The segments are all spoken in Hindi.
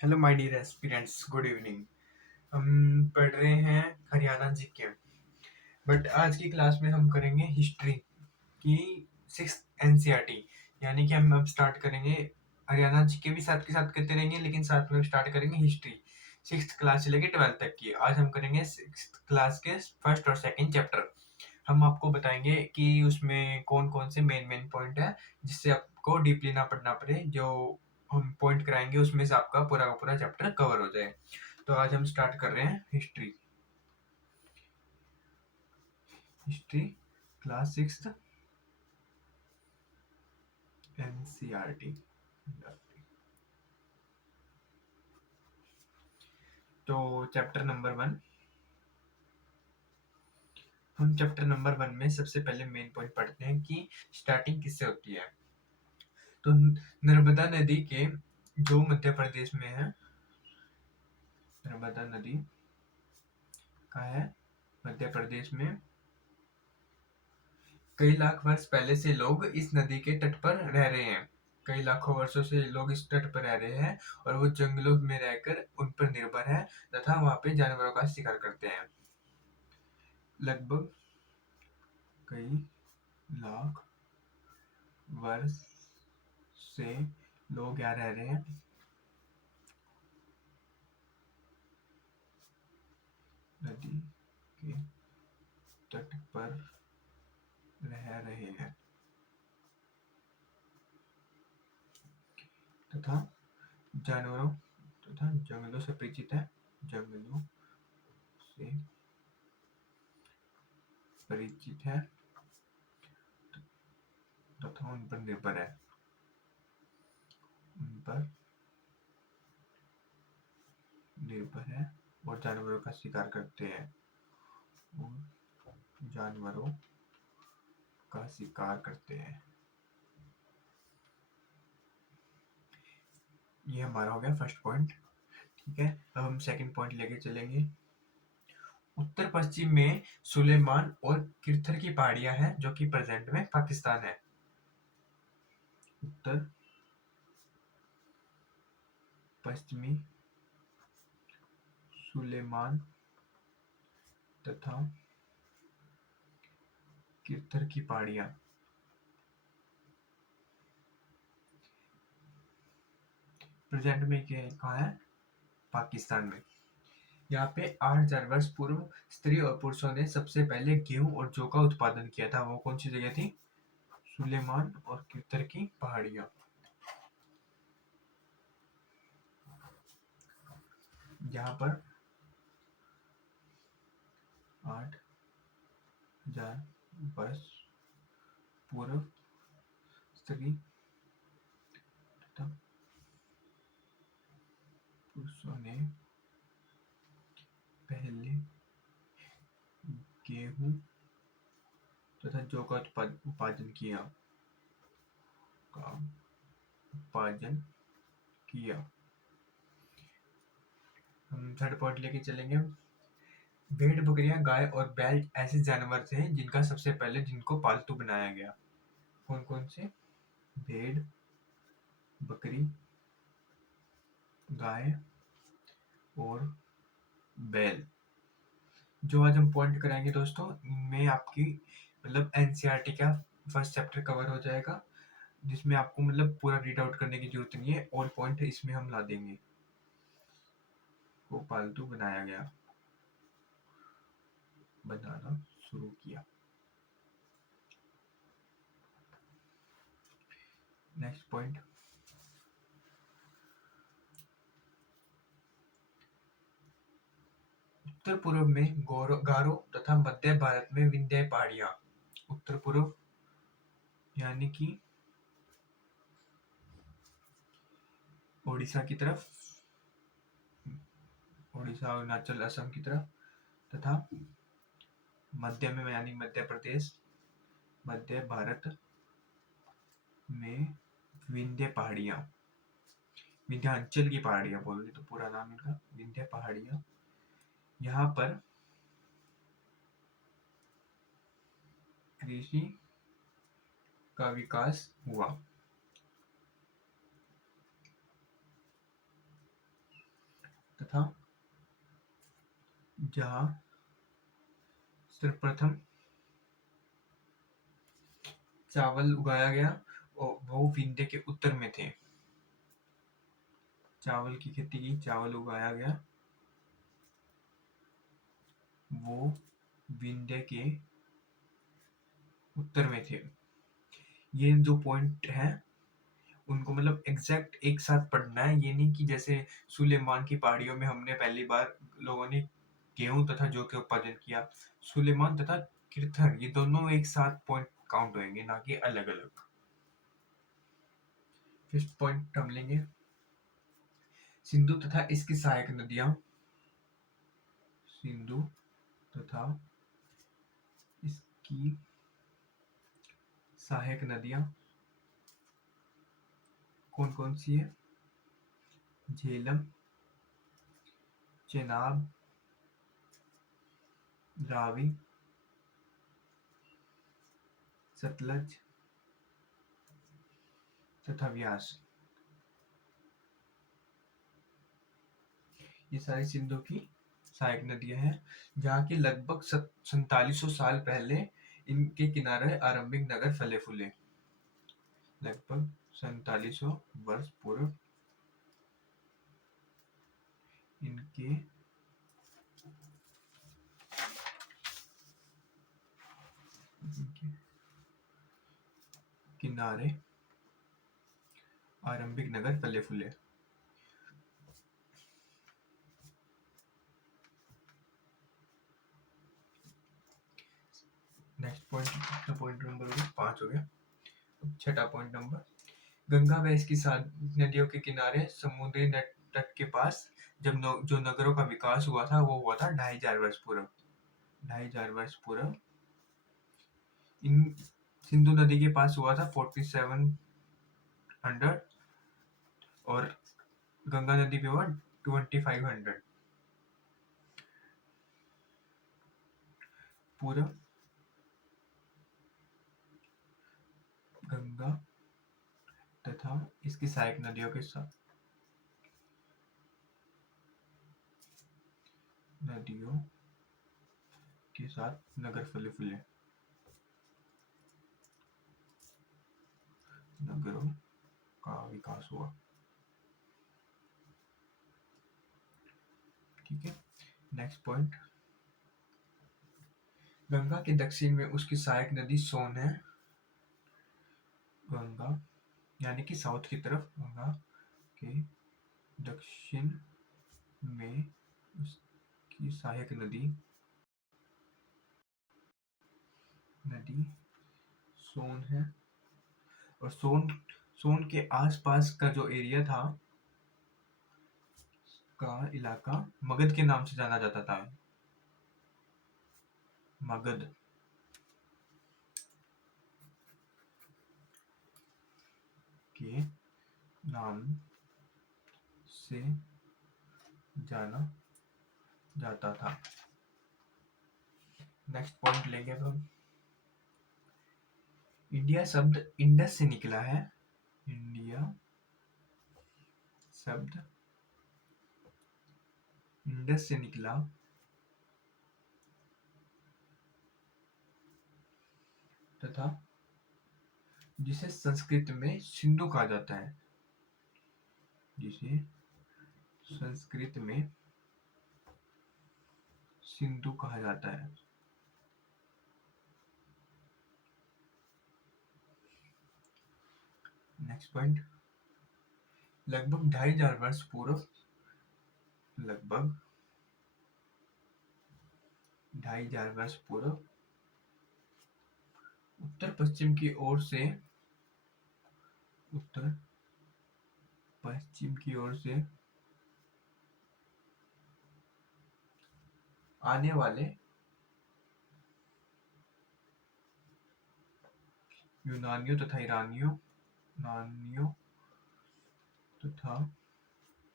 Hello my dear aspirants, good evening. हम पढ़ रहे हैं हरियाणा जीके। बट आज की क्लास में हम करेंगे हिस्ट्री की सिक्स एनसीईआरटी। यानी कि हम अब स्टार्ट करेंगे हरियाणा जीके भी साथ के साथ करते रहेंगे, लेकिन साथ में स्टार्ट करेंगे हिस्ट्री सिक्स क्लास से लेकर 12th तक की। आज हम करेंगे सिक्स क्लास के फर्स्ट और सेकंड चैप्टर। हम आपको बताएंगे कि उसमें कौन कौन से मेन मेन पॉइंट है, जिससे आपको डीपली ना पढ़ना पड़े। जो हम पॉइंट कराएंगे उसमें से आपका पूरा का पूरा चैप्टर कवर हो जाए। तो आज हम स्टार्ट कर रहे हैं history. History class six NCERT. तो चैप्टर नंबर वन। हम चैप्टर नंबर वन में सबसे पहले मेन पॉइंट पढ़ते हैं कि स्टार्टिंग किससे होती है। तो नर्मदा नदी के जो मध्य प्रदेश में है, नर्मदा नदी का है मध्य प्रदेश में। कई लाख वर्ष पहले से लोग इस नदी के तट पर रह रहे हैं। कई लाखों वर्षों से लोग इस तट पर रह रहे हैं और वो जंगलों में रहकर उन पर निर्भर है तथा वहां पे जानवरों का शिकार करते हैं। लगभग कई लाख वर्ष से लोग यहाँ रह रहे हैं। नदी के तट पर रह रहे हैं तथा जानवरों तथा जंगलों से परिचित है। जंगलों से परिचित है तथा उन पर निर्भर है। उन पर निर्भर है और जानवरों का शिकार करते हैं। और जानवरों का शिकार करते हैं। ये हमारा हो गया फर्स्ट पॉइंट। ठीक है, अब हम सेकंड पॉइंट लेके चलेंगे। उत्तर पश्चिम में सुलेमान और किरथर की पहाड़ियां हैं, जो कि प्रेजेंट में पाकिस्तान है। उत्तर पश्चिमी सुलेमान तथा किरथर की पहाड़ियां प्रेजेंट में क्या कहाँ है? पाकिस्तान में। यहाँ पे 8,000 वर्ष पूर्व स्त्री और पुरुषों ने सबसे पहले गेहूं और जौ का उत्पादन किया था। वो कौन सी जगह थी? सुलेमान और किरथर की पहाड़ियां। जहाँ पर 8,000 वर्ष पूर्व स्त्री तथा पुरुषों ने पहले गेहूं तथा जौ का उत्पादन किया। हम थर्ड पॉइंट लेके चलेंगे। भेड़ बकरियां गाय और बैल ऐसे जानवर थे जिनका सबसे पहले जिनको पालतू बनाया गया। कौन कौन से? भेड़, बकरी, गाय और बैल। जो आज हम पॉइंट कराएंगे दोस्तों, में आपकी मतलब एनसीईआरटी का फर्स्ट चैप्टर कवर हो जाएगा, जिसमें आपको मतलब पूरा रीड आउट करने की जरूरत नहीं है। और पॉइंट इसमें हम ला देंगे। को पालतू बनाना शुरू किया। Next point. उत्तर पूर्व में गारो तथा मध्य भारत में विंध्य पहाड़ियां। उत्तर पूर्व यानी कि उड़ीसा की तरफ, उड़ीसा, अरुणाचल, असम की तरफ, तथा मध्य में यानी मध्य प्रदेश, मध्य भारत में विंध्य पहाड़ियां। विंध्याचल की पहाड़ियां बोलोगे तो पूरा नाम इनका विंध्य पहाड़ियां। यहाँ पर कृषि का विकास हुआ। था जहाँ सर्वप्रथम चावल उगाया गया और वो विंध्य के उत्तर में थे। चावल की खेती की, चावल उगाया गया, वो विंध्य के उत्तर में थे। ये जो पॉइंट है उनको मतलब एग्जैक्ट एक साथ पढ़ना है। ये नहीं कि जैसे सुलेमान की पहाड़ियों में हमने पहली बार लोगों ने गेहूं तथा जौ के उत्पादन किया, सुलेमान तथा कीर्तन ये दोनों एक साथ पॉइंट काउंट होंगे, ना कि अलग अलग। फर्स्ट पॉइंट हम लेंगे सिंधु तथा इसकी सहायक नदियां। सिंधु तथा इसकी सहायक नदियां कौन कौन सी है? झेलम, चेनाब, रावी, सतलज तथा व्यास। ये सारी सिंधु की सहायक नदियां हैं, जहाँ की लगभग 4700 साल पहले इनके किनारे आरंभिक नगर फले फूले। लगभग 4700 वर्ष पूर्व इनके किनारे आरंभिक नगर फले फूले। नेक्स्ट पॉइंट, पॉइंट नंबर 5 हो गया। छठा पॉइंट नंबर, गंगा व इसकी नदियों के किनारे समुद्री तट के पास जब जो नगरों का विकास हुआ था वो हुआ था 2500 वर्ष पूर्व। 2500 वर्ष पूर्व इन सिंधु नदी के पास हुआ था 4700 और गंगा नदी पे हुआ 2500 पूर्व। गंगा तथा इसकी सहायक नदियों के साथ नगर फले फूले, नगरों का विकास हुआ। ठीक है। नेक्स्ट पॉइंट, गंगा के दक्षिण में उसकी सहायक नदी सोन है। गंगा यानी कि साउथ की तरफ, गंगा के दक्षिण में उसकी सहायक नदी सोन है। और सोन के आसपास का जो एरिया था का इलाका मगध के नाम से जाना जाता था। मगध के नाम से जाना जाता था। नेक्स्ट पॉइंट लेंगे अब हम, इंडिया शब्द इंडस से निकला है। इंडिया शब्द इंडस से निकला तथा जिसे संस्कृत में सिंधु कहा जाता है। जिसे संस्कृत में सिंधु कहा जाता है। नेक्स्ट पॉइंट, लगभग 2500 वर्ष पूर्व, लगभग 2500 वर्ष पूर्व उत्तर पश्चिम की ओर से आने वाले यूनानियों तथा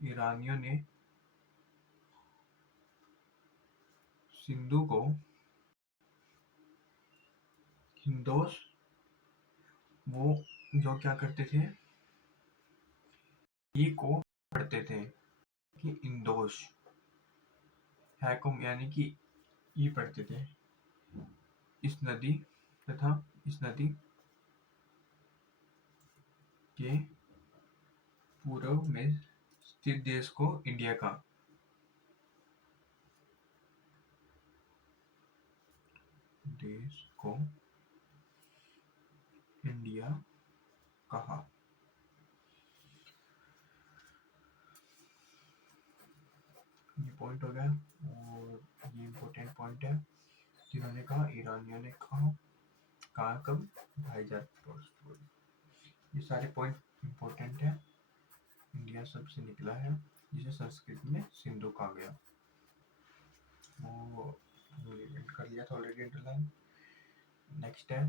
ईरानियों ने सिंधु को हिंदोस, वो जो क्या करते थे, ये को पढ़ते थे कि इंदोस। हैकुम यानी कि ई पढ़ते थे। इस नदी तथा इस नदी के पूर्व में स्थित देश को इंडिया का देश को इंडिया कहा। ये पॉइंट हो गया और ये इम्पोर्टेंट पॉइंट है। जिन्होंने कहा, ईरानियों ने कहा, कब, भाईजान पोस्ट। ये सारे पॉइंट इम्पोर्टेंट है। इंडिया सबसे निकला है, जिसे संस्कृत में सिंधु कहा गया। वो कर लिया था ऑलरेडी अंडरलाइन। नेक्स्ट है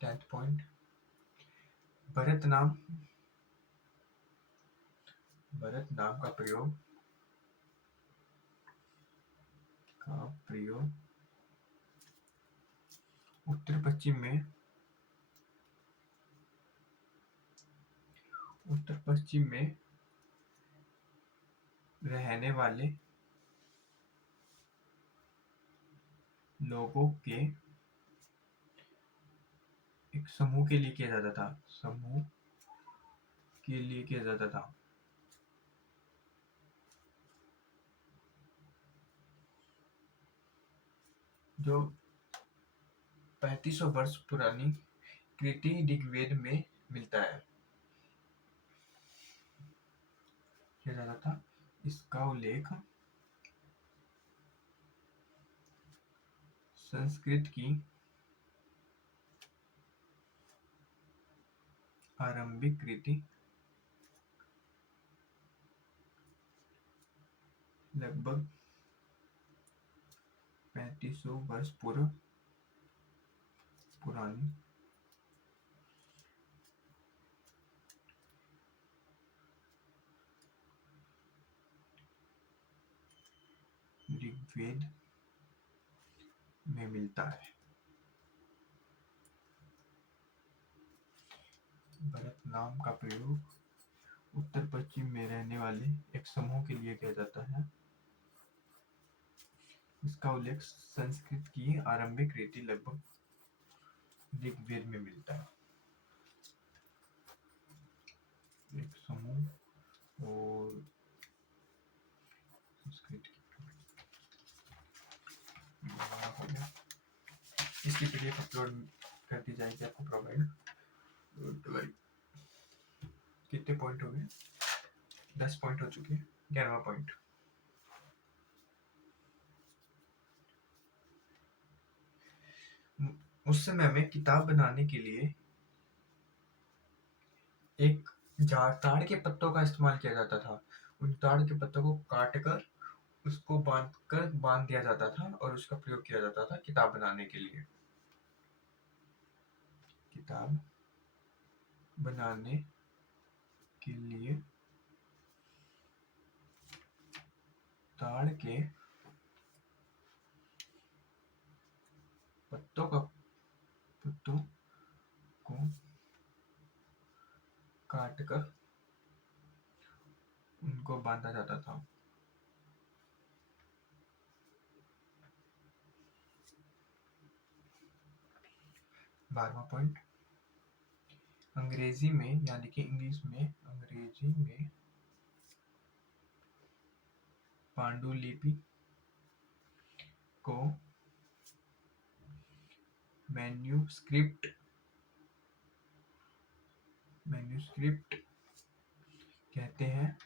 10th पॉइंट। भरत नाम का प्रयोग उत्तर पश्चिम में रहने वाले लोगों के एक समूह के लिए किया जाता था। जो 3500 वर्ष पुरानी कृति ऋग्वेद में मिलता है, किया जाता था। इसका उल्लेख संस्कृत की आरंभिक कृति लगभग 3500 वर्ष पूर्व पुरानी ऋग्वेद में मिलता है। भरत नाम का प्रयोग उत्तर पश्चिम में रहने वाले एक समूह के लिए किया जाता है। इसका उल्लेख संस्कृत की आरंभिक कृति लगभग ऋग्वेद में मिलता है। एक समूह और संस्कृत हो गया। इसकी पीडीएफ अपलोड कर दी जाएगी आपको प्रोवाइड। कितने पॉइंट हो गए? 10 पॉइंट हो चुके हैं। 11वां पॉइंट, उस समय में किताब बनाने के लिए एक ताड़ के पत्तों का इस्तेमाल किया जाता था। उन ताड़ के पत्तों को काटकर उसको बांध दिया जाता था और उसका प्रयोग किया जाता था किताब बनाने के लिए। किताब बनाने के लिए ताड़ के पत्तों को काटकर उनको बांधा जाता था। बारहवां पॉइंट, अंग्रेजी में यानी कि अंग्रेजी में पांडुलिपि को मैन्युस्क्रिप्ट कहते हैं।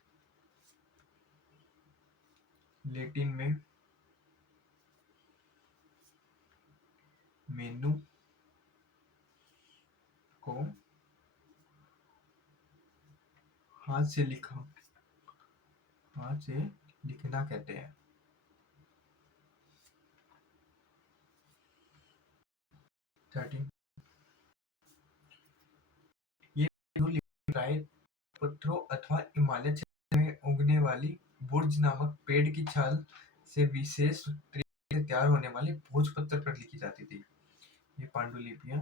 लैटिन में मेनू को हाथ से लिखना कहते हैं। ये प्राय पत्थरों अथवा हिमालय क्षेत्र में उगने वाली बुर्ज नामक पेड़ की छाल से विशेष तरीके से तैयार होने वाले भोजपत्र पर लिखी जाती थी। ये पांडुलिपियां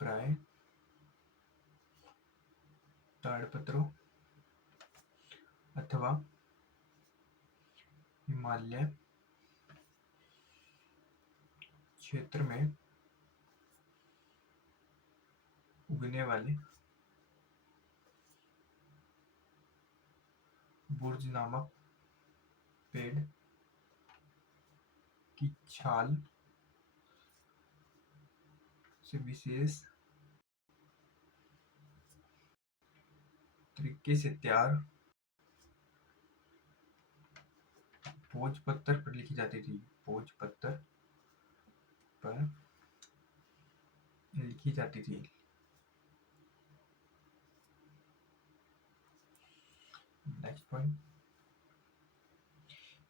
प्राय ताड़पत्रों अथवा हिमालय क्षेत्र में उगने वाले बुर्ज नामक पेड़ की छाल से विशेष तरीके से तैयार भोजपत्र पर लिखी जाती थी। भोजपत्र पर लिखी जाती थी। नेक्स्ट पॉइंट,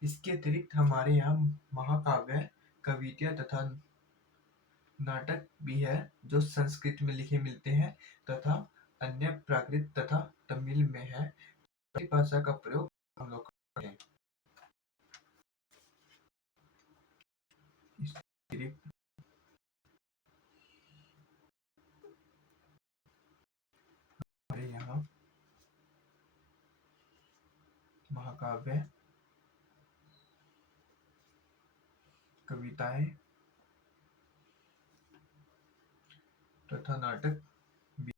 इसके अतिरिक्त हमारे यहाँ महाकाव्य, कविता तथा नाटक भी है जो संस्कृत में लिखे मिलते हैं तथा अन्य प्राकृत तथा तमिल में है। भाषा का प्रयोग हम लोग करते हैं। इसके अतिरिक्त हमारे यहाँ महाकाव्य, कविताएं तथा नाटक भी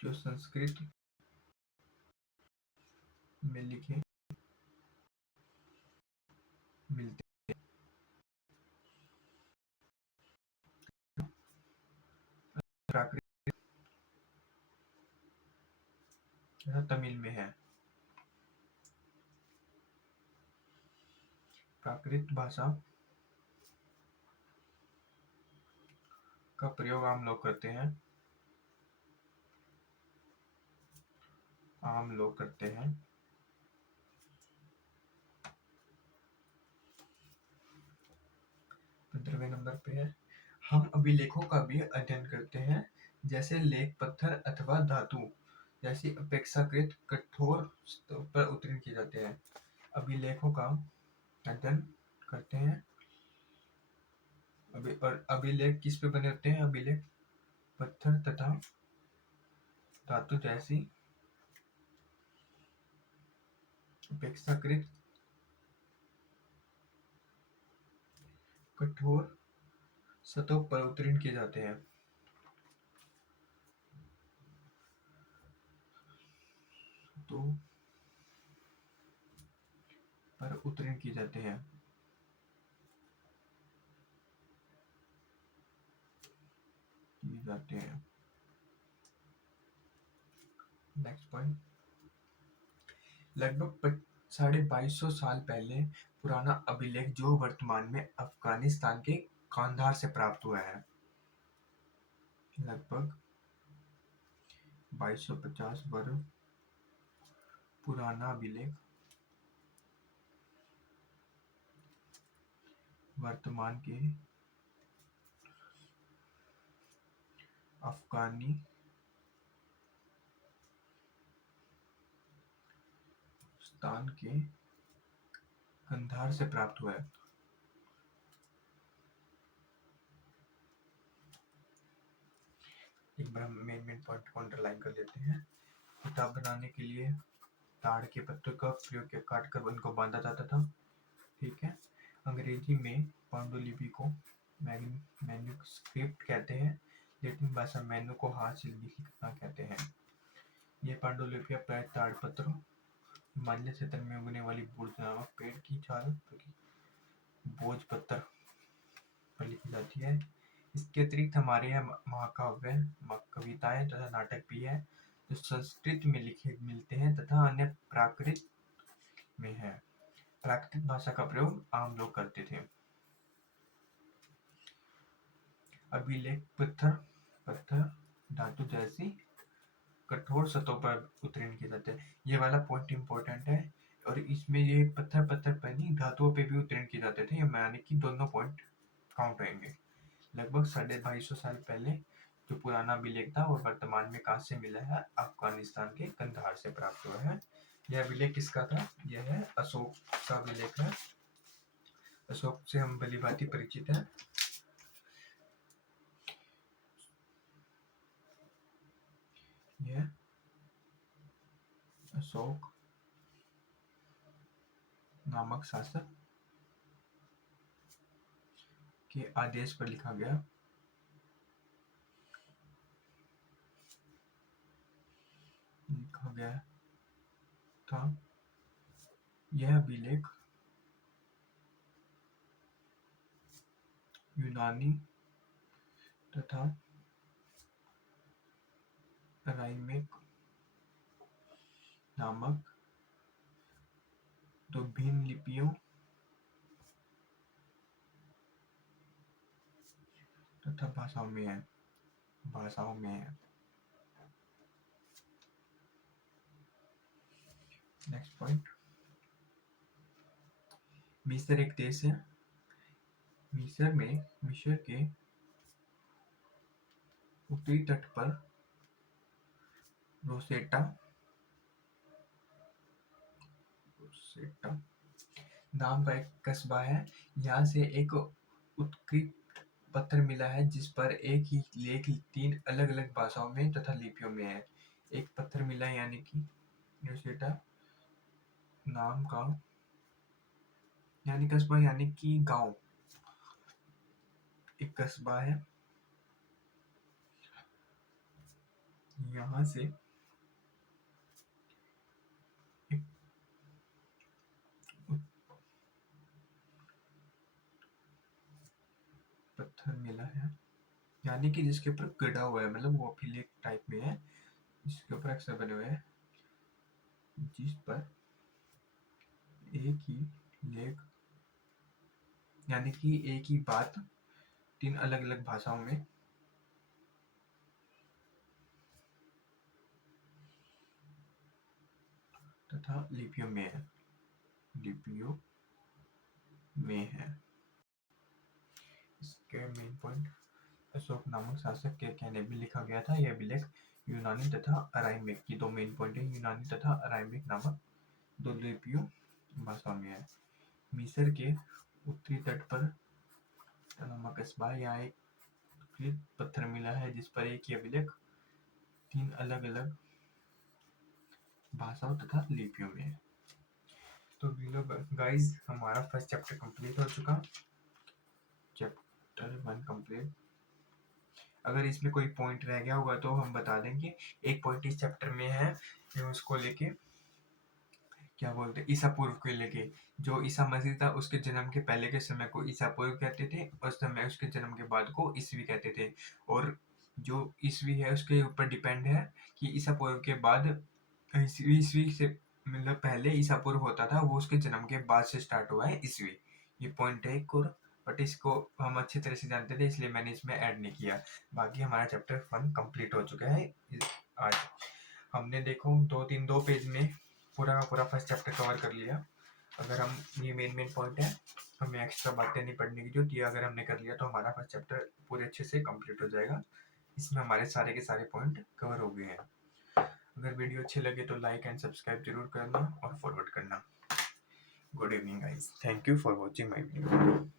जो संस्कृत में लिखे मिलते प्राकृत तथा तमिल में है। प्राकृत भाषा का प्रयोग आम लोग करते हैं। आम लोग करते हैं। 15वें नंबर पे है, हम अभिलेखों का भी अध्ययन करते हैं, जैसे लेख पत्थर अथवा धातु जैसी अपेक्षाकृत कठोर स्तरों पर उत्तीर्ण किए जाते हैं। अभिलेखों का अध्ययन करते हैं। और अभिलेख किस पे बने होते हैं? अभिलेख पत्थर तथा धातु जैसी अपेक्षाकृत कठोर सतहों पर उत्तीर्ण किए जाते हैं। तो पर उत्तीर्ण किए जाते हैं। नेक्स्ट पॉइंट, लगभग 2250 साल पहले पुराना अभिलेख जो वर्तमान में अफगानिस्तान के कांधार से प्राप्त हुआ है। लगभग 2250 वर्ष पुराना अभिलेख वर्तमान के अफगानिस्तान के कंधार से प्राप्त हुआ है। एक बार हम मेन पॉइंट को अंडरलाइन कर लेते हैं। किताब बनाने के लिए ताड़ के पत्तों का प्रयोग किया, काटकर उनको बांधा जाता था। ठीक है। अंग्रेजी में पांडुलिपि को मैन्युस्क्रिप्ट कहते हैं। लैटिन भाषा मैनु को हाथ से लिखना कहते हैं। ये पांडुलिपियां प्राय ताड़पत्रों, हिमालय क्षेत्र में उगने वाली बुर्ज नामक पेड़ की छाल भोजपत्र पर लिखी जाती है। इसके अतिरिक्त हमारे यहाँ महाकाव्य, कविताएं तथा नाटक भी है जो संस्कृत में लिखे मिलते हैं तथा अन्य प्राकृत में है। प्राकृतिक भाषा का प्रयोग आम लोग करते थे। अभिलेख पत्थर धातु जैसी कठोर सतहों पर उत्तीर्ण किए जाते हैं। ये वाला पॉइंट इंपॉर्टेंट है और इसमें ये पत्थर पर नहीं, धातुओं पे भी उत्तीर्ण किए जाते थे। यानी कि दोनों पॉइंट काउंट होंगे। लगभग 2250 साल पहले जो पुराना अभिलेख था वो वर्तमान में कहाँ से मिला है? अफगानिस्तान के कंधार से प्राप्त हुआ है। यह अभिलेख किसका था? यह है अशोक का अभिलेख है। अशोक से हम भली भांति परिचित हैं। है अशोक नामक शासक के आदेश पर लिखा गया था। यह अभिलेख यूनानी तथा अरामीक नामक दो भिन्न लिपियों तथा भाषाओं में है। नेक्स्ट पॉइंट, मिस्र एक देश है। मिस्र के उत्तरी तट पर रोसेटा नाम का एक कस्बा है। यहाँ से एक उत्कृष्ट पत्थर मिला है जिस पर एक ही लेख 3 अलग-अलग भाषाओं में तथा लिपियों में है। एक पत्थर मिला है यानी कि रोसेटा नाम का यानी कस्बा यानी कि गांव, एक कस्बा है। यहाँ से एक पत्थर मिला है यानी कि जिसके ऊपर गड़ा हुआ है, मतलब वो अभिलेख टाइप में है जिसके ऊपर अक्षर बने हुए हैं, जिस पर एक ही लेख यानी कि एक ही बात 3 अलग-अलग भाषाओं में तथा लिपियों में है। इसके मेन पॉइंट, अशोक नामक शासक के कहने भी लिखा गया था। यह अभिलेख यूनानी तथा अरामीक की 2 मेन पॉइंट है। यूनानी तथा अरामीक नामक 2 लिपियों भाषा में है। मिस्र के उत्तरी तट पर नामक कस्बा, यहाँ एक पत्थर मिला है जिस पर एक ही अभिलेख 3 अलग-अलग भाषाओं तथा लिपियों में है। तो गाइस, हमारा फर्स्ट चैप्टर कंप्लीट हो चुका। Chapter 1 complete. अगर इसमें कोई पॉइंट रह गया होगा तो हम बता देंगे। एक पॉइंट इस चैप्टर में है उसको लेके, क्या बोलते हैं, ईसा पूर्व को लेके। जो ईसा मसीह था उसके जन्म के पहले के समय को ईसा पूर्व कहते थे और समय उसके जन्म के बाद को ईसवी कहते थे। और जो ईसवी है उसके ऊपर डिपेंड है कि ईसा पूर्व के बाद ईसवी से मतलब पहले ईसा पूर्व होता था, वो उसके जन्म के बाद से स्टार्ट हुआ है ईसवी। ये पॉइंट है एक और, बट इसको हम अच्छी तरह से जानते थे इसलिए मैंने इसमें ऐड नहीं किया। बाकी हमारा चैप्टर 1 कंप्लीट हो चुका है। आज हमने देखो 2 पेज में पूरा का पूरा फर्स्ट चैप्टर कवर कर लिया। अगर हम ये मेन पॉइंट है, हमें एक्स्ट्रा बातें नहीं पढ़ने की जरूरत। ये अगर हमने कर लिया तो हमारा फर्स्ट चैप्टर पूरे अच्छे से कंप्लीट हो जाएगा। इसमें हमारे सारे के सारे पॉइंट कवर हो गए हैं। अगर वीडियो अच्छे लगे तो लाइक एंड सब्सक्राइब जरूर करना और फॉरवर्ड करना। Good evening guys, thank you for watching my video.